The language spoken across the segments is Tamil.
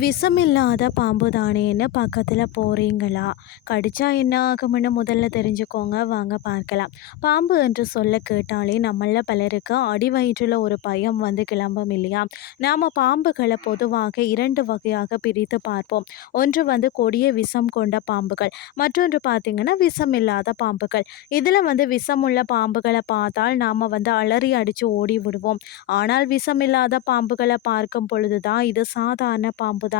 விஷமில்லாத பாம்பு தானேன்னு பக்கத்தில் போகிறீங்களா கடிச்சா என்ன ஆகும்னு முதல்ல தெரிஞ்சுக்கோங்க. வாங்க பார்க்கலாம். பாம்பு என்று சொல்ல கேட்டாலே நம்மள பலருக்கு அடி வயிற்றில் ஒரு பயம் வந்து கிளம்பும் இல்லையா? நாம் பாம்புகளை பொதுவாக இரண்டு வகையாக பிரித்து பார்ப்போம். ஒன்று வந்து கொடிய விஷம் கொண்ட பாம்புகள் மற்றொன்று பார்த்திங்கன்னா விஷம் இல்லாத பாம்புகள். இதில் வந்து விஷமுள்ள பாம்புகளை பார்த்தால் நாம் வந்து அலறி அடித்து ஓடி விடுவோம் ஆனால் விஷமில்லாத பாம்புகளை பார்க்கும் பொழுது தான் இது சாதாரண பாம்பு தான்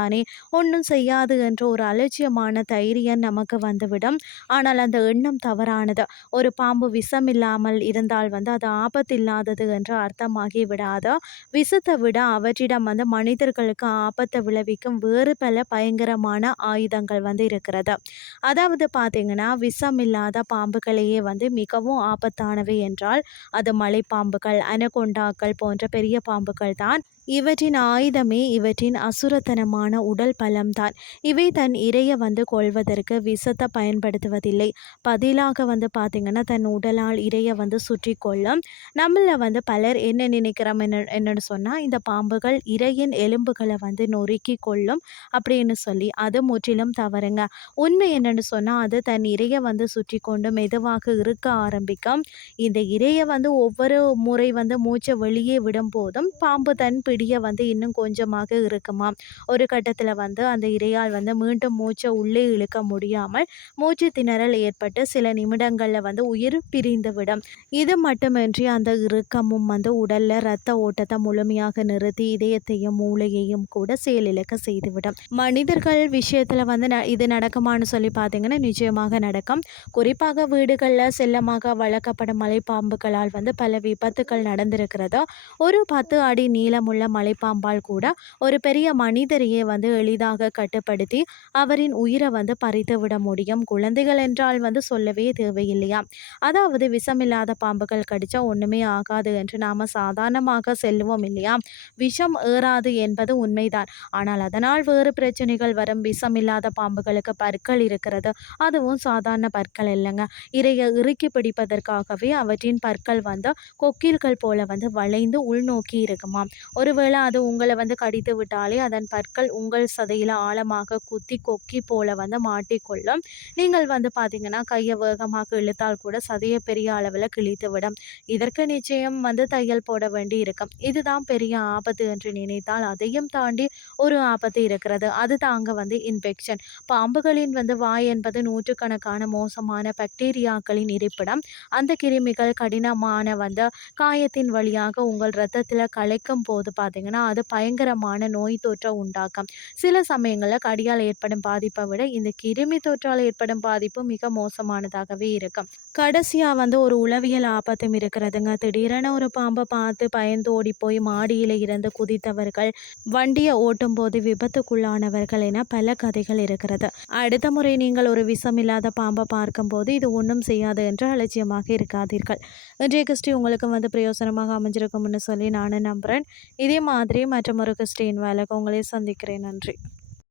ஒன்றும் செய்யாது என்ற ஒரு அலட்சியமான தைரியம் நமக்கு வந்துவிடும். ஆனால் அந்த எண்ணம் தவறானது. ஒரு பாம்பு விஷம் இல்லாமல் இருந்தால் வந்து அது ஆபத்தில்லாதது என்று அர்த்தமாகி விடாது. விஷத்தை விட அவற்றிடம் வந்து மனிதர்களுக்கு ஆபத்தை விளைவிக்கும் வேறு பல பயங்கரமான ஆயுதங்கள் வந்து இருக்கிறது. அதாவது பார்த்தீங்கன்னா விஷம் இல்லாத பாம்புகளையே வந்து மிகவும் ஆபத்தானவை என்றால் அது மலைப்பாம்புகள் அனகொண்டாக்கள் போன்ற பெரிய பாம்புகள் தான். இவற்றின் ஆயுதமே இவற்றின் அசுரத்தனமான உடல் பலம்தான் இவை தன் இரையை வந்து கொள்வதற்கு விஷத்தை பயன்படுத்துவதில்லை. பதிலாக வந்து பார்த்திங்கன்னா தன் உடலால் இரையை வந்து சுற்றி கொள்ளும் நம்மள வந்து பலர் என்ன நினைக்கிறோம் என்ன என்னன்னு சொன்னால் இந்த பாம்புகள் இரையின் எலும்புகளை வந்து நொறுக்கி கொள்ளும் அப்படின்னு சொல்லி அது முற்றிலும் தவறுங்க. உண்மை என்னன்னு சொன்னால் அது தன் இரையை வந்து சுற்றி கொண்டு மெதுவாக இருக்க ஆரம்பிக்கும். இந்த இரையை வந்து ஒவ்வொரு முறை வந்து மூச்சை வெளியே விடும் போதும் பாம்பு தன் பிடியை வந்து இன்னும் கொஞ்சமாக இருக்குமாம். ஒரு கட்டத்தில் வந்து அந்த இரையால் வந்து மீண்டும் மூச்சை உள்ளே இழுக்க முடியாமல் மூச்சு திணறல் ஏற்பட்டு சில நிமிடங்களில் வந்து உயிர் பிரிந்துவிடும் இது மட்டுமின்றி அந்த இறுக்கமும் வந்து உடலில் ரத்த ஓட்டத்தை முழுமையாக நிறுத்தி இதயத்தையும் மூளையையும் கூட செயலிழக்க செய்துவிடும். மனிதர்கள் விஷயத்தில் வந்து இது நடக்குமான்னு சொல்லி பார்த்தீங்கன்னா நிச்சயமாக நடக்கும். குறிப்பாக வீடுகளில் செல்லமாக வளர்க்கப்படும் மலைப்பாம்புகளால் வந்து பல விபத்துக்கள் நடந்திருக்கிறதோ ஒரு பத்து அடி நீளமுள்ள மலைப்பாம்பால் கூட ஒரு பெரிய மனிதரையே வந்து எளிதாக கட்டுப்படுத்தி அவரின் உயிரை வந்து பறித்து விட முடியும். குழந்தைகள் என்றால் வந்து சொல்லவே தேவையில்லையா? அதாவது விஷமில்லாத பாம்புகள் கடிச்சா ஒன்றுமே ஆகாது என்று நாம் சாதாரணமாக செல்லுவோம் இல்லையா? விஷம் ஏறாது என்பது உண்மைதான். ஆனால் அதனால் வேறு பிரச்சனைகள் வரும். விஷமில்லாத பாம்புகளுக்கு பற்கள் இருக்கிறது. அதுவும் சாதாரண பற்கள் இல்லைங்க. இறையை இறுக்கி பிடிப்பதற்காகவே அவற்றின் பற்கள் வந்து கொக்கில்கள் போல வந்து வளைந்து உள்நோக்கி இருக்குமா ஒருவேளை அது உங்களை வந்து கடித்து விட்டாலே அதன் பற்கள் உங்கள் சதையில் ஆழமாக குத்தி கொக்கி போல வந்து மாட்டிக்கொள்ளும். நீங்கள் வந்து பார்த்தீங்கன்னா கையை வேகமாக இழுத்தால் கூட சதையை பெரிய அளவில் கிழித்து விடும் இதற்கு நிச்சயம் வந்து தையல் போட வேண்டி இருக்கும் இதுதான் பெரிய ஆபத்து என்று நினைத்தால் அதையும் தாண்டி ஒரு ஆபத்து இருக்கிறது. அது தாங்க வந்து இன்ஃபெக்ஷன் பாம்புகளின் வந்து வாய் என்பது நூற்றுக்கணக்கான மோசமான பாக்டீரியாக்களின் இருப்பிடம். அந்த கிருமிகள் கடினமான வந்து காயத்தின் வழியாக உங்கள் ரத்தத்தில் கலைக்கும் போது பார்த்தீங்கன்னா அது பயங்கரமான நோய் தொற்றை உண்டாக்கும். சில சமயங்களில் கடியால் ஏற்படும் பாதிப்பை விட இந்த கிருமி தொற்றால் ஏற்படும் பாதிப்பு மிக மோசமானதாகவே இருக்கும். கடைசியாக வந்து ஒரு உளவியல் ஆபத்தும் இருக்கிறதுங்க. திடீரென ஒரு பாம்பை பார்த்து பயந்து ஓடி போய் மாடியில் இருந்து குதித்தவர்கள் வண்டியை ஓட்டும் போது விபத்துக்குள்ளானவர்கள் என பல கதைகள் இருக்கிறது. அடுத்த முறை நீங்கள் ஒரு விஷமில்லாத பாம்பை பார்க்கும்போது இது ஒன்றும் செய்யாது என்று அலட்சியமாக இருக்காதீர்கள். இன்றைய கிறிஸ்டி உங்களுக்கு வந்து பிரயோசனமாக அமைஞ்சிருக்கும்னு சொல்லி நானும் நம்புகிறேன் இதே மாதிரி மற்றும் ஒரு கிறிஸ்டின் வேலைக்கு உங்களை சந்திக்கிறேன். நன்றி.